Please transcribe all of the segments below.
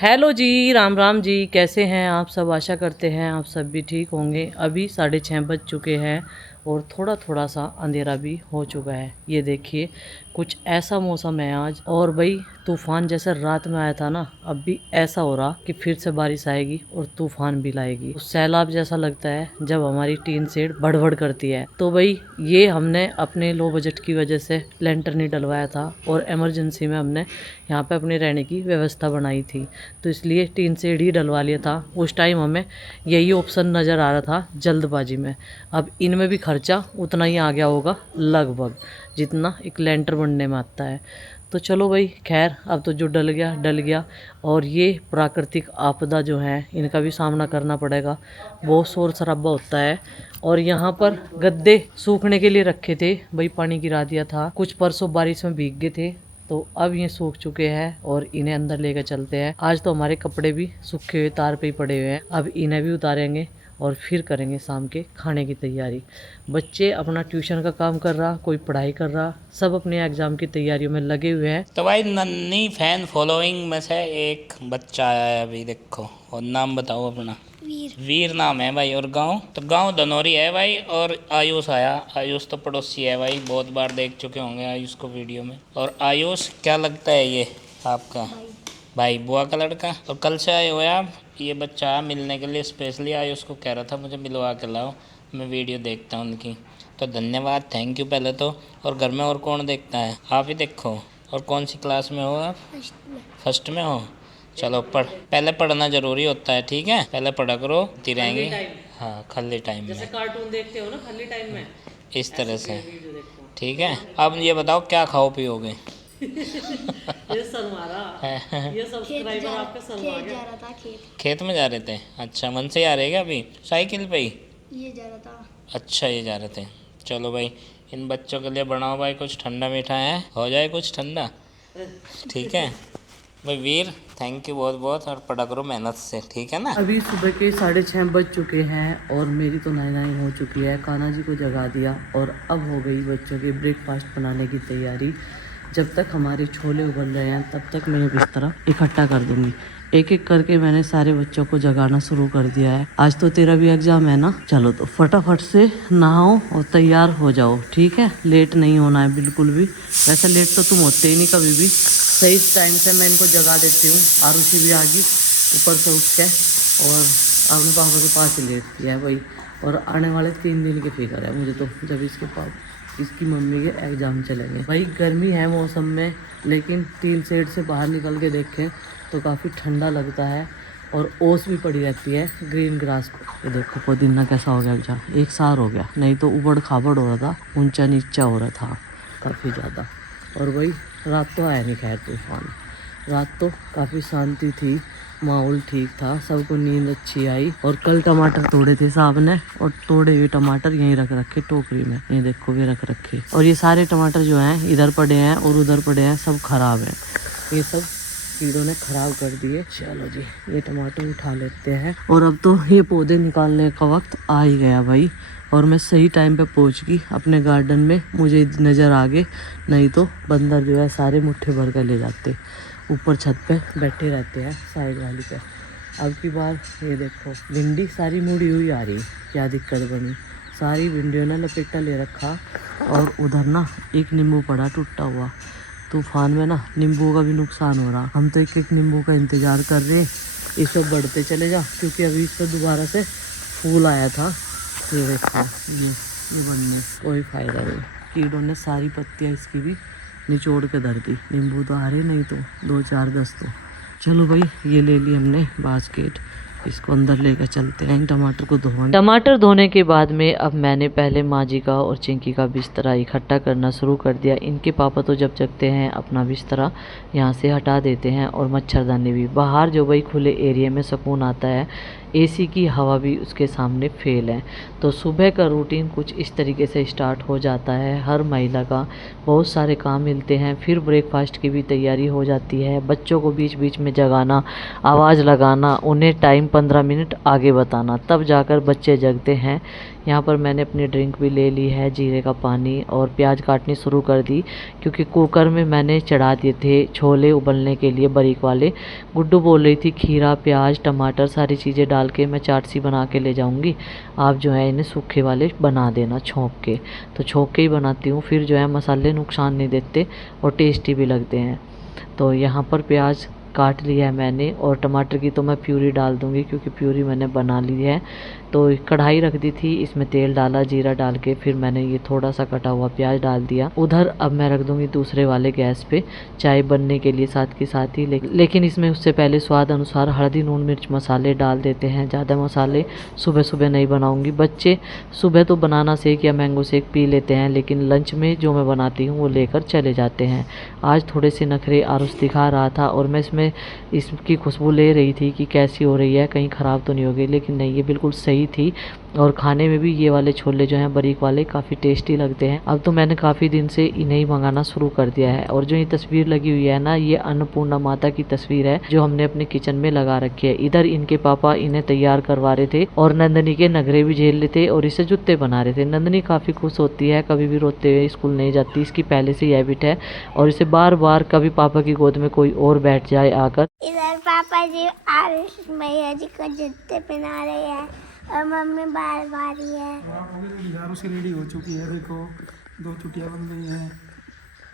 Hello जी, राम राम जी। कैसे हैं आप सब? आशा करते हैं आप सब भी ठीक होंगे। अभी 6:30 बज चुके हैं और थोड़ा थोड़ा सा अंधेरा भी हो चुका है। ये देखिए, कुछ ऐसा मौसम है आज। और भाई तूफान जैसा रात में आया था ना, अब भी ऐसा हो रहा कि फिर से बारिश आएगी और तूफान भी लाएगी। सैलाब जैसा लगता है जब हमारी टीन शेड भड़बड़ करती है। तो भाई ये हमने अपने लो बजट की वजह से लेंटर नहीं डलवाया था और इमरजेंसी में हमने यहाँ पे अपने रहने की व्यवस्था बनाई थी, तो इसलिए टीन शेड ही डलवा लिया था। उस टाइम हमें यही ऑप्शन नज़र आ रहा था जल्दबाजी में। अब इनमें भी खर्चा उतना ही आ गया होगा लगभग जितना एक लेंटर बनने में आता है। तो चलो भाई, खैर अब तो जो डल गया डल गया। और ये प्राकृतिक आपदा जो है इनका भी सामना करना पड़ेगा। बहुत शोर शराबा होता है। और यहाँ पर गद्दे सूखने के लिए रखे थे, भाई पानी गिरा दिया था। कुछ परसों बारिश में भीग गए थे, तो अब ये सूख चुके हैं और इन्हें अंदर लेकर चलते हैं। आज तो हमारे कपड़े भी सूखे हुए तार पे ही पड़े हुए हैं। अब इन्हें भी उतारेंगे और फिर करेंगे शाम के खाने की तैयारी। बच्चे अपना ट्यूशन का काम कर रहा, कोई पढ़ाई कर रहा, सब अपने एग्जाम की तैयारियों में लगे हुए हैं। तो भाई नन्ही फैन फॉलोइंग में से एक बच्चा आया है अभी, देखो। और नाम बताओ अपना। वीर नाम है भाई। और गांव तो गांव धनौरी है भाई। और आयुष आया। आयुष तो पड़ोसी है भाई, बहुत बार देख चुके होंगे आयुष को वीडियो में। और आयुष क्या लगता है ये आपका भाई? बुआ का लड़का। और कल से आए हो आप? ये बच्चा आया मिलने के लिए स्पेशली। आयुष को कह रहा था मुझे मिलवा के लाओ, मैं वीडियो देखता हूँ उनकी। तो धन्यवाद, थैंक यू पहले तो। और घर में और कौन देखता है? आप ही देखो। और कौन सी क्लास में हो आप? फर्स्ट में हो। चलो पहले पढ़ना जरूरी होता है, ठीक है? पहले पढ़ा करो, ती रहेंगे। हाँ, खाली टाइम में, जैसे कार्टून देखते हो ना खाली टाइम में, इस तरह से, ठीक है? अब ये बताओ क्या खाओ पियोगे? ये शर्मारा, ये सब्सक्राइबर आपका शर्मा गया। खेत में जा रहे थे? अच्छा, मन से आ रहे क्या अभी? साइकिल पे ही? ये जा रहा था। अच्छा, ये जा रहे थे। चलो भाई, इन बच्चों के लिए बनाओ भाई कुछ ठंडा मीठा है, हो जाए कुछ ठंडा, ठीक है भाई? वीर थैंक यू बहुत बहुत। और पढ़ा करो मेहनत से, ठीक है ना? अभी सुबह के 6:30 बज चुके हैं और मेरी तो नहाई हो चुकी है। कान्हा जी को जगा दिया और अब हो गई बच्चों के ब्रेकफास्ट बनाने की तैयारी। जब तक हमारे छोले उबल रहे हैं तब तक मैं बिस्तर इकट्ठा कर दूंगी। एक एक करके मैंने सारे बच्चों को जगाना शुरू कर दिया है। आज तो तेरा भी एग्जाम है ना, चलो तो फटाफट से नहाओ और तैयार हो जाओ, ठीक है? लेट नहीं होना है बिल्कुल भी। वैसे लेट तो तुम होते ही नहीं कभी भी। सही टाइम से मैं इनको जगा देती हूँ। आरुषि भी आ गई ऊपर से उठ के और अपने पापा के पास ही लेटती है भाई। और आने वाले 3 दिन के फिक्र है मुझे तो, जब इसकी मम्मी के एग्ज़ाम चलेंगे। भाई गर्मी है मौसम में, लेकिन टीन शेड से बाहर निकल के देखें तो काफ़ी ठंडा लगता है और ओस भी पड़ी रहती है ग्रीन ग्रास पर। ये देखो पुदीना कैसा हो गया बेचा, एक सार हो गया, नहीं तो उबड़ खाबड़ हो रहा था, ऊंचा नीचा हो रहा था काफ़ी ज़्यादा। और भाई रात तो आया नहीं खैर तूफान, रात तो काफ़ी शांति थी, माहौल ठीक था, सबको नींद अच्छी आई। और कल टमाटर तोड़े थे साहब ने, और तोड़े हुए टमाटर यहीं रख रखे टोकरी में, ये देखो ये रख रखे। और ये सारे टमाटर जो हैं इधर पड़े हैं और उधर पड़े हैं, सब खराब हैं, ये सब कीड़ों ने खराब कर दिए। चलो जी, ये टमाटर उठा लेते हैं। और अब तो ये पौधे निकालने का वक्त आ ही गया भाई। और मैं सही टाइम पे पहुंच गई अपने गार्डन में, मुझे नज़र आ गए, नहीं तो बंदर जो है सारे मुट्ठे भर कर ले जाते। ऊपर छत पे बैठे रहते हैं साइड वाली पे। अब की बार ये देखो भिंडी सारी मुड़ी हुई आ रही, क्या दिक्कत बनी, सारी भिंडियों ने लपेटा ले रखा। और उधर ना एक नींबू पड़ा टूटा हुआ, तूफान में ना नींबू का भी नुकसान हो रहा। हम तो एक एक नींबू का इंतज़ार कर रहे हैं, इसको बढ़ते चले जा, क्योंकि अभी इस पर दोबारा से फूल आया था। ये देखो ये बनने कोई फ़ायदा नहीं, कीड़ों ने सारी पत्तियाँ इसकी भी निचोड़ के धर दी। नींबू तो आ रहे नहीं तो 2-4 तो। चलो भाई, ये ले ली हमने बास्केट, इसको अंदर लेकर चलते हैं। टमाटर को धोने, टमाटर धोने के बाद में अब मैंने पहले माँ जी का और चिंकी का बिस्तरा इकट्ठा करना शुरू कर दिया। इनके पापा तो जब जगते हैं अपना बिस्तरा यहाँ से हटा देते हैं, और मच्छरदानी भी। बाहर जो भाई खुले एरिया में सुकून आता है, एसी की हवा भी उसके सामने फेल है। तो सुबह का रूटीन कुछ इस तरीके से स्टार्ट हो जाता है हर महिला का। बहुत सारे काम मिलते हैं, फिर ब्रेकफास्ट की भी तैयारी हो जाती है। बच्चों को बीच बीच में जगाना, आवाज़ लगाना, उन्हें टाइम 15 मिनट आगे बताना, तब जाकर बच्चे जगते हैं। यहाँ पर मैंने अपनी ड्रिंक भी ले ली है, जीरे का पानी, और प्याज काटनी शुरू कर दी क्योंकि कुकर में मैंने चढ़ा दिए थे छोले उबलने के लिए बारीक वाले। गुड्डू बोल रही थी खीरा प्याज टमाटर सारी चीज़ें डाल के मैं चाट सी बना के ले जाऊँगी, आप जो है इन्हें सूखे वाले बना देना छोंक के। तो छोंक के ही बनाती हूँ, फिर जो है मसाले नुकसान नहीं देते और टेस्टी भी लगते हैं। तो यहाँ पर प्याज काट लिया है मैंने, और टमाटर की तो मैं प्यूरी डाल दूँगी क्योंकि प्यूरी मैंने बना ली है। तो कढ़ाई रख दी थी, इसमें तेल डाला, जीरा डाल के फिर मैंने ये थोड़ा सा कटा हुआ प्याज डाल दिया। उधर अब मैं रख दूँगी दूसरे वाले गैस पे चाय बनने के लिए साथ के साथ ही। लेकिन इसमें उससे पहले स्वाद अनुसार हल्दी नून मिर्च मसाले डाल देते हैं। ज़्यादा मसाले सुबह सुबह नहीं बनाऊँगी। बच्चे सुबह तो बनाना शेक या मैंगो शेक पी लेते हैं, लेकिन लंच में जो मैं बनाती हूँ वो लेकर चले जाते हैं। आज थोड़े से नखरे आरुष दिखा रहा था और मैं इसकी खुशबू ले रही थी कि कैसी हो रही है, कहीं ख़राब तो नहीं हो गई, लेकिन नहीं, ये बिल्कुल सही थी। और खाने में भी ये वाले छोले जो हैं बारीक वाले काफ़ी टेस्टी लगते हैं। अब तो मैंने काफ़ी दिन से इन्हें ही मंगाना शुरू कर दिया है। और जो ये तस्वीर लगी हुई है ना, ये अन्नपूर्णा माता की तस्वीर है जो हमने अपने किचन में लगा रखी है। इधर इनके पापा इन्हें तैयार करवा रहे थे और नंदनी के नखरे भी झेल लेते और इसे जूते बना रहे थे। नंदनी काफ़ी खुश होती है, कभी भी रोते हुए स्कूल नहीं जाती, इसकी पहले से ही हैबिट है। और इसे बार बार कभी पापा की गोद में कोई और बैठ जाए आकर। इधर पापा जी आरुष भैया जी को जूते पहना रहे हैं और मम्मी बाल बाल रही है। आरुष रेडी हो चुकी है, देखो 2 चुटियाँ बन गई हैं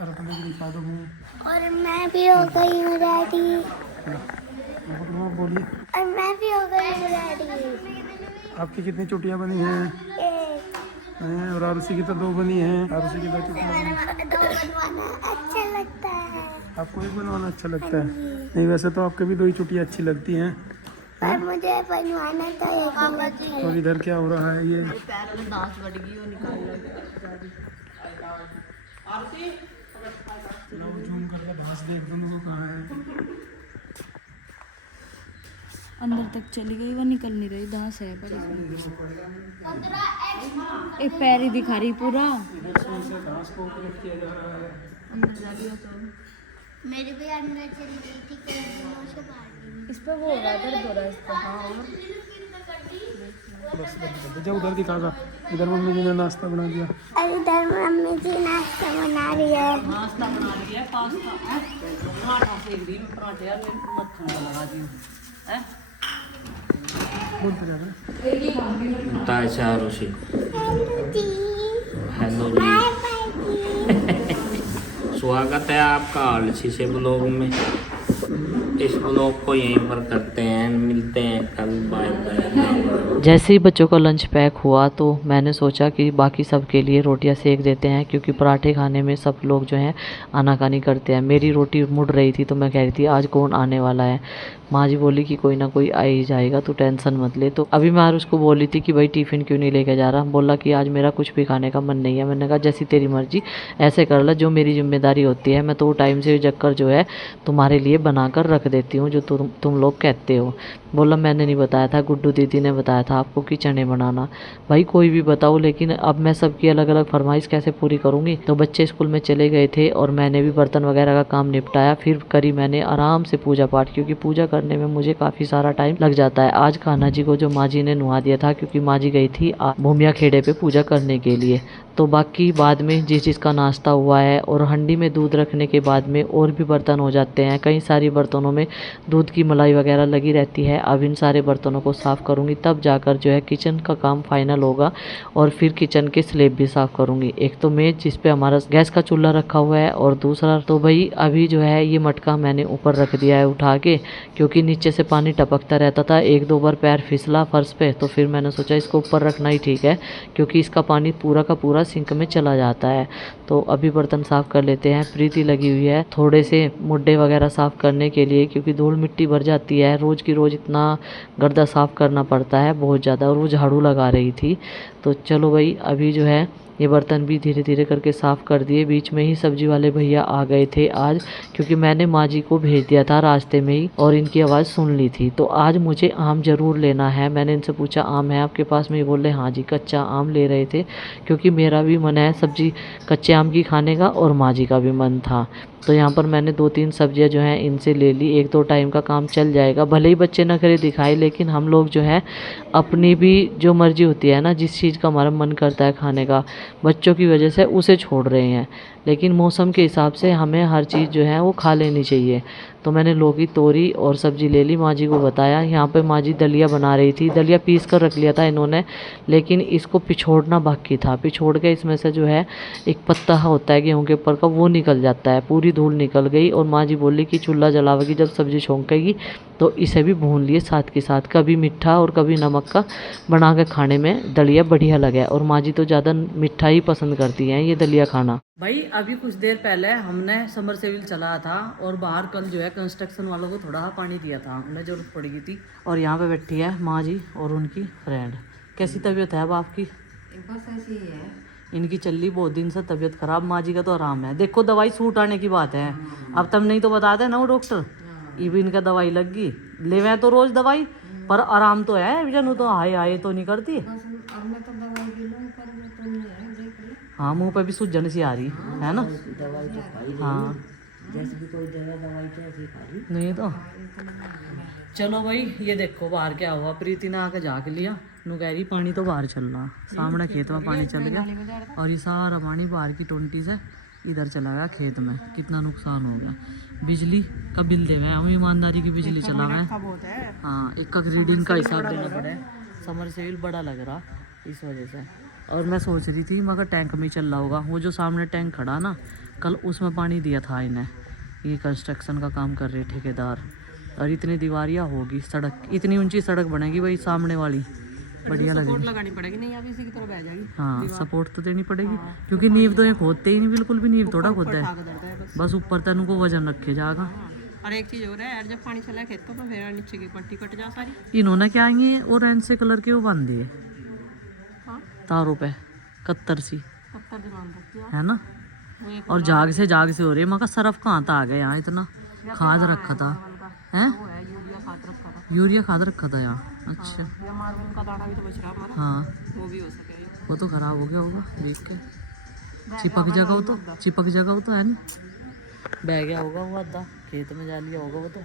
और अपने भी दिखा दो मुँह। और मैं भी हो गई हूँ रेडी। बोली और मैं भी हो गई हूँ रेडी। आपकी कितनी चुटियाँ बनी हैं? हैं, और आरुषि की तो 2 बनी हैं। आरुषि की 2 चुटियाँ बनी हैं। 2 बनवाना अच्छा लगता है। आपको एक बनवाना अच्छा लगता है? नहीं, वैसे तो आपके भी 2 ही चुटियाँ अच्छी लगती हैं। पर मुझे बनवाना तो एक। और इधर क्या हो रहा है? ये जूम करके घास देख दोनों को कहाँ है। अंदर तक चली गई, वो निकल नहीं रही, दांत है पर एक पैर ही दिखा रही पूरा। घास को कलेक्ट किया जा रहा है। अंदर जा रही हो तो मेरी भी अंदर चली गई थी, से बाहर गई। इस पे वो हो रहा है, दर्द हो रहा है इस पे। हाँ, बस जा उधर दिखागा। इधर मम्मी जी ने नाश्ता बना दिया। और इधर मम्मी जी नाश्ता बना रही है। नाश्ता बना लिया, पास्ता है, पराठा सेक दी, मैं पराठे यार मक्खन लगा दी है। बोलते जा रहे ताजा आरुषि हेलो जी, बाय बाय जी। स्वागत है आपका आलसी से ब्लॉग में। इस ब्लॉग को यहीं पर करते हैं, मिलते हैं कल, बाय बाय। जैसे ही बच्चों का लंच पैक हुआ तो मैंने सोचा कि बाकी सब के लिए रोटियां सेक देते हैं, क्योंकि पराठे खाने में सब लोग जो हैं आनाकानी करते हैं। मेरी रोटी मुड़ रही थी तो मैं कह रही थी आज कौन आने वाला है। माँ जी बोली कि कोई ना कोई आ ही जाएगा, तो टेंशन मत ले। तो अभी मैं उसको बोली थी कि भाई टिफ़िन क्यों नहीं लेके जा रहा। बोला कि आज मेरा कुछ भी खाने का मन नहीं है। मैंने कहा जैसी तेरी मर्जी, ऐसे कर ला, जो मेरी जिम्मेदारी होती है मैं तो टाइम से जगकर जो है तुम्हारे लिए बना कर रख देती हूँ जो तुम लोग कहते हो। बोला मैंने नहीं बताया था, गुड्डू दीदी ने बताया था आपको कि चने बनाना। भाई कोई भी बताओ, लेकिन अब मैं सबकी अलग अलग फरमाइश कैसे पूरी करूँगी। तो बच्चे स्कूल में चले गए थे और मैंने भी बर्तन वगैरह का काम निपटाया। फिर करी मैंने आराम से पूजा पाठ, क्योंकि पूजा करने में मुझे काफ़ी सारा टाइम लग जाता है। आज कान्हा जी को जो माँ जी ने नुहा दिया था, क्योंकि माँ जी गई थी भूमिया खेड़े पे पूजा करने के लिए। तो बाकी बाद में जिस चीज़ का नाश्ता हुआ है, और हंडी में दूध रखने के बाद में और भी बर्तन हो जाते हैं। कई सारी बर्तनों में दूध की मलाई वगैरह लगी रहती है। अब इन सारे बर्तनों को साफ़ करूँगी, तब जाकर जो है किचन का काम फाइनल होगा। और फिर किचन के स्लैब भी साफ़ करूँगी। एक तो मेज जिस पे हमारा गैस का चूल्हा रखा हुआ है, और दूसरा तो भाई अभी जो है ये मटका मैंने ऊपर रख दिया है उठा के, क्योंकि नीचे से पानी टपकता रहता था। 1-2 बार पैर फिसला फर्श पे, तो फिर मैंने सोचा इसको ऊपर रखना ही ठीक है, क्योंकि इसका पानी पूरा का पूरा सिंक में चला जाता है। तो अभी बर्तन साफ़ कर लेते हैं। प्रीति लगी हुई है थोड़े से मुड्डे वगैरह साफ़ करने के लिए, क्योंकि धूल मिट्टी भर जाती है। रोज़ की रोज़ इतना गर्दा साफ़ करना पड़ता है बहुत ज़्यादा, और वो झाड़ू लगा रही थी। तो चलो भाई अभी जो है ये बर्तन भी धीरे धीरे करके साफ़ कर दिए। बीच में ही सब्जी वाले भैया आ गए थे आज, क्योंकि मैंने माँ जी को भेज दिया था रास्ते में ही, और इनकी आवाज़ सुन ली थी। तो आज मुझे आम ज़रूर लेना है। मैंने इनसे पूछा आम है आपके पास में? ये बोल रहे हाँ जी। कच्चा आम ले रहे थे, क्योंकि मेरा भी मन है सब्जी कच्चे आम की खाने का, और माँ जी का भी मन था। तो यहाँ पर मैंने 2-3 सब्जियाँ जो हैं इनसे ले ली, 1-2 टाइम का काम चल जाएगा। भले ही बच्चे न करे दिखाए, लेकिन हम लोग जो है अपनी भी जो मर्जी होती है ना, जिस चीज़ का हमारा मन करता है खाने का, बच्चों की वजह से उसे छोड़ रहे हैं। लेकिन मौसम के हिसाब से हमें हर चीज़ जो है वो खा लेनी चाहिए। तो मैंने लौकी, तोरी और सब्जी ले ली, माँ जी को बताया। यहाँ पे माँ जी दलिया बना रही थी, दलिया पीस कर रख लिया था इन्होंने, लेकिन इसको पिछोड़ना बाकी था। पिछोड़ के इसमें से जो है एक पत्ता होता है गेहूं के ऊपर का, वो निकल जाता है, पूरी धूल निकल गई। और माँ जी बोली कि चूल्हा जलावेगी जब सब्जी छोंकेगी तो इसे भी भून लिए साथ के साथ, कभी मीठा और कभी नमक का बना के खाने में दलिया बढ़िया लगे। और माँ जी तो ज़्यादा मीठा ही पसंद करती हैं ये दलिया खाना। भाई अभी कुछ देर पहले हमने समरसेबिल चलाया था और बाहर कल जो है कंस्ट्रक्शन वालों को थोड़ा पानी दिया था, उन्हें जरूरत पड़ गई थी। और यहाँ पे बैठी है माँ जी और उनकी फ्रेंड। कैसी तबीयत है अब आपकी? बस ऐसी ही है। इनकी चल रही बहुत दिन से तबीयत खराब, माँ जी का तो आराम है। देखो दवाई सूट आने की बात है, अब तब नहीं तो बता दे ना वो डॉक्टर, ये भी इनका दवाई लग गई, ले वह तो रोज दवाई, पर आराम तो है जनू, तो हाय हाय तो नहीं करती। हाँ मुंह पे भी सूजन सी आ रही है ना। हाँ जैसे भी कोई दवाई तो ऐसे खा रही नहीं तो। चलो भाई ये देखो बाहर क्या हुआ, प्रीति ने आके जाके लिया, नु कह रही पानी तो बाहर चल रहा, सामने खेत में पानी चल गया और ये सारा पानी बाहर की टोंटी से इधर चला गया खेत में। कितना नुकसान हो गया। बिजली का बिल दे हुए हम ईमानदारी की बिजली चला हुआ है। हाँ एक का रीडिंग का हिसाब देना पड़े, समरसेबिल बड़ा लग रहा इस वजह से। और मैं सोच रही थी मगर टैंक में चल रहा होगा, वो जो सामने टैंक खड़ा ना कल उसमें पानी दिया था इन्हें। ये कंस्ट्रक्शन का काम कर रहे ठेकेदार। और इतनी दीवारियाँ होगी, सड़क इतनी ऊंची सड़क बनेगी भाई सामने वाली, बढ़िया लगेगी। लगानी पड़ेगी नहीं अभी इसी की तरफ बह जाएगी। हाँ सपोर्ट तो देनी पड़ेगी क्योंकि नींव तो ये खोदते ही नहीं, बिल्कुल भी नींव थोड़ा खोदता है, बस ऊपर तक को वजन रखे जाएगा। और एक चीज हो रहा है, जब पानी चला खेतों तो फिर नीचे की पट्टी कट जा सारी। इन्होंने क्या आएंगे ऑरेंज से कलर के वो बांध दिए तारों पे, कत्तर सी है ना। और जाग से हो रही है। मगर सरफ कहाँ था आ गया यहाँ, इतना खाद रखा था है, यूरिया खाद रखा था यहाँ। अच्छा हाँ वो तो खराब हो गया होगा देख के, चिपक जगह हो तो, चिपक जगह हो तो है नहीं, बह गया होगा वो आधा खेत में जा लिया होगा वो तो।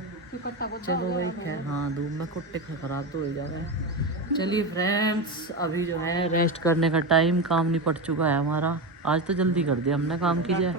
चलो भाई खैर हाँ धूप में कुट्टे खराब तो हो जा रहे हैं। चलिए फ्रेंड्स अभी जो है रेस्ट करने का टाइम, काम निपट चुका है हमारा। आज तो जल्दी कर दिया हमने काम कीजिए।